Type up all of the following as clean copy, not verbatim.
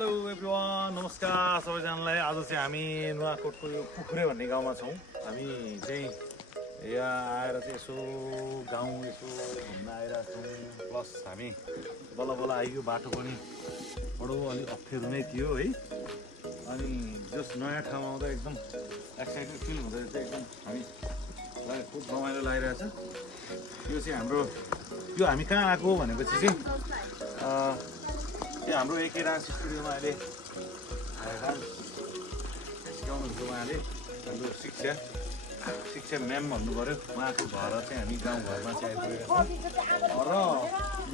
Hello everyone, नमस्कार सबैजनालाई। आज चाहिँ हामी नुवाकोटको यो पुखुरे भन्ने गाउँमा छौँ। हामी चाहिँ यहाँ आएर चाहिँ यसो गाउँ यसो घुम्न आइरहेको छौँ। प्लस हामी बल्ल बल्ल आइयो, बाटो पनि बडो अलिक अप्ठ्यारो नै थियो है। अनि जस नयाँ ठाउँमा आउँदा एकदम एक्साइटेड फिल हुँदै चाहिँ एकदम हामीलाई खुब रमाइलो लागिरहेछ। यो चाहिँ हाम्रो यो हामी कहाँ आएको भनेपछि चाहिँ यो हाम्रो एकै डान्स स्टुडियोमा अहिले डान्स सिकाउनुहुन्छ उहाँले। हाम्रो शिक्षा म्याम भन्नु पऱ्यो। उहाँको घर चाहिँ हामी गाउँघरमा चाहिँ आइपुगेका छौँ र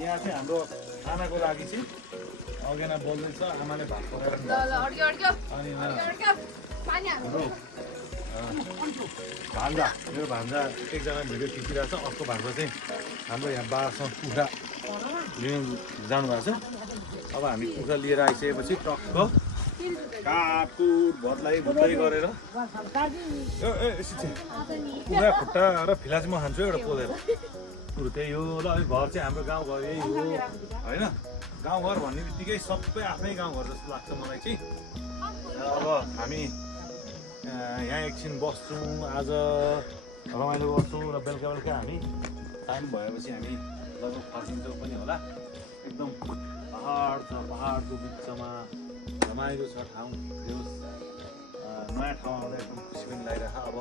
यहाँ चाहिँ हाम्रो खानाको लागि चाहिँ अघिना बोल्दैछ। आमाले भात पकाएर अनि हाम्रो भान्जा, मेरो भान्जा एकजना भिडियो खिचिरहेको छ। अर्को भान्जा चाहिँ हाम्रो यहाँ बारसँग कुखुरा लिनु जानुभएको छ। अब हामी कुखुरा लिएर आइसकेपछि टक्क काटकुट भतलाई भुत्तै गरेर कुखुरा खुट्टा र फिला चाहिँ म खान्छु एउटा पोलेर। कुरो त्यही हो ल। घर चाहिँ हाम्रो गाउँघर यही हो होइन। गाउँघर भन्ने बित्तिकै सबै आफ्नै गाउँघर जस्तो लाग्छ मलाई चाहिँ। अब हामी यहाँ एकछिन बस्छौँ, आज रमाइलो गर्छौँ र बेलुका बेलुका हामी टाइम भएपछि हामी लगभग फर्किन्छौँ पनि होला। एकदम पहाड छ, पहाडको बिचमा रमाइलो छ ठाउँ। त्यो नयाँ ठाउँमा आउँदा एकदम खुसी पनि लागिरहेको। अब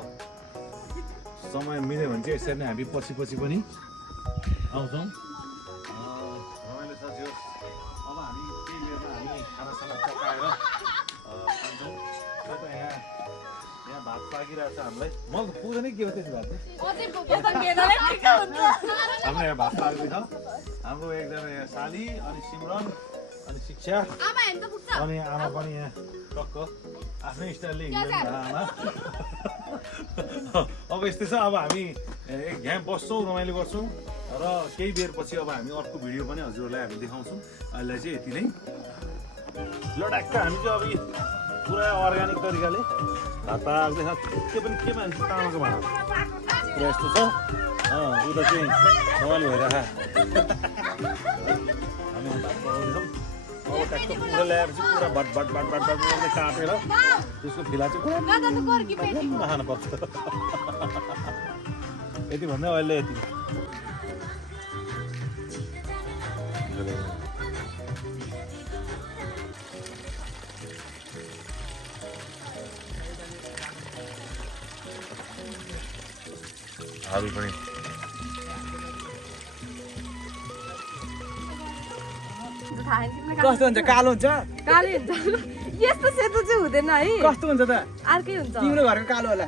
समय मिल्यो भने चाहिँ यसरी नै हामी पछि पनि आउँछौँ। रमाइलो छ त्यो। अब हामी केही बेरमा हामी खानासाना पकाएर खान्छौँ। यहाँ भात पाकिरहेको छ हामीलाई। मलाई त पुग्दैन के हो त्यसो भए हाम्रो यहाँ भात पाक्दैछ। हाम्रो एकजना यहाँ साली अनि सिमरन अनि शिक्षा अनि आमा पनि यहाँ टक्क आफ्नै स्टाइलले हिँड्दैन आमा। अब यस्तै छ। अब हामी यहाँ बस्छौँ, रमाइलो गर्छौँ र केही बेर पछि अब हामी अर्को भिडियो पनि हजुरहरूलाई हामी देखाउँछौँ। अहिले चाहिँ यति नै लडाक्क हामी चाहिँ अब पुरा अर्ग्यानिक तरिकाले भात पाक्दैछ। के पनि के मान्छ तामाको भाँडा पुरा यस्तो छ। उता चाहिँ रमाइलो भइरहेको हामी भात पकाउँदैछौँ। अब ट्याक्क पुरा ल्याएपछि पुरा भट काटेर त्यसको फिला चाहिँ खानुपर्छ। यति भन्दै अहिले यति। आलु पनि कस्तो हुन्छ? कालो हुन्छ? कालो हुन्छ। यस्तो सेतो चाहिँ हुँदैन है। कस्तो हुन्छ त? अर्कै हुन्छ। तिम्रो घरको कालो होला।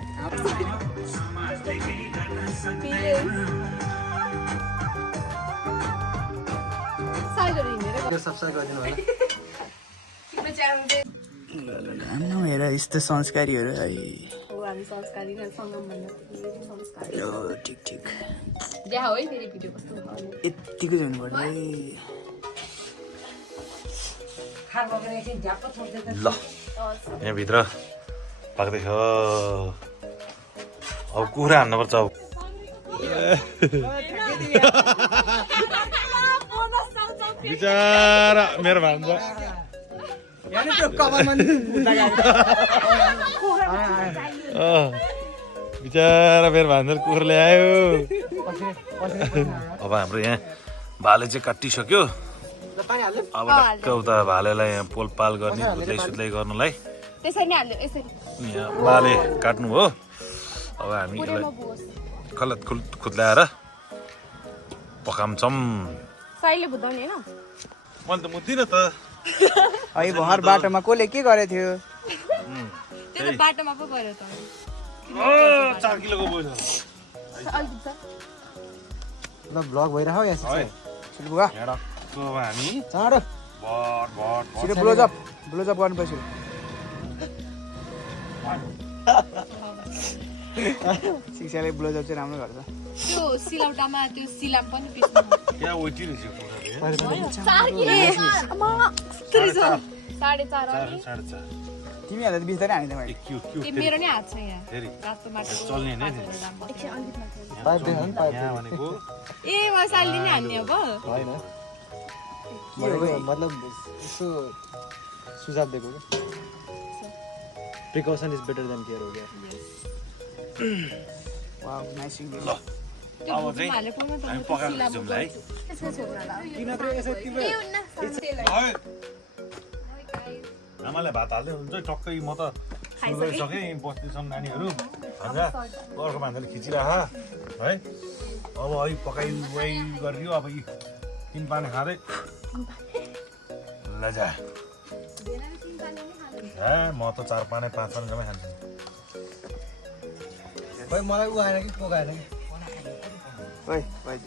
हेर यस्तो संस्कारीहरू है। ठिक यतिको जानु पर्छ है। ल यहाँभित्र पाक्दैछ। अब कुखुरा हान्नुपर्छ। अब बिचारा मेरो भान्जा बिचारा मेरो भान्जाले कुखुरा ल्यायो। अब हाम्रो यहाँ भाले चाहिँ काटिसक्यो। अब टक्क उता भालेलाई यहाँ पोलपाल गर्ने, सुत्दै गर्नलाई यहाँ भाले काट्नु हो। अब हामी यसलाई खलत खुत्ल्याएर पकाउँछौँ। मैले त मुद्दिनँ त। है भर बाटोमा कसले के गरेको थियो? बाटोमा पो गयो त। 4 किलोको बोझ ल भ्लग भइरह्यो यहाँ हामी चाँडो छिटो ब्लोजअप गर्नु पर्छ। शिक्षाले ब्लोजअप चाहिँ राम्रो गर्छ। त्यो सिलौटामा त्यो सिलाम पनि पिस्नु। क्या ओइटी रहेछ तिमीहरूले त बिस्तारै हानिदिनु मैले। मेरो नै हात छ यहाँ। चल्ने नै ए म सालले नै हान्ने अब होइन मतलब यसो सुझाव दिएको क्या precaution is better than care हो गया वाउ नाइस इङ्ग्लिस ल अब चाहिँ हामी पकाएको खिचौँ ल है आमाले भात हाल्दै हुन्छ टक्कै म त सुनिसकेँ बस्दैछन् नानीहरू भन्छ अर्को मान्छेले खिचिरह है अब है पकाइ वाइ गरियो अब यी 3 पानी खाँदै ल जा म त 4 पानी 5 पानी जम्मै खान्छु भाइ मलाई उ आएन कि पकाएन कि ओइ भाइ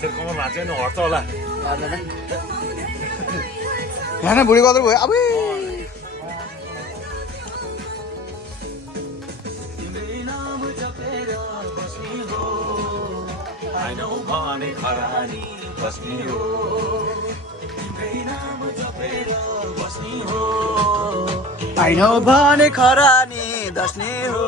सेरकोमा भाँच्यो नि हट्छ होला यहाँ बुढी कदर भयो अब I know भने खरानी दस्ने हो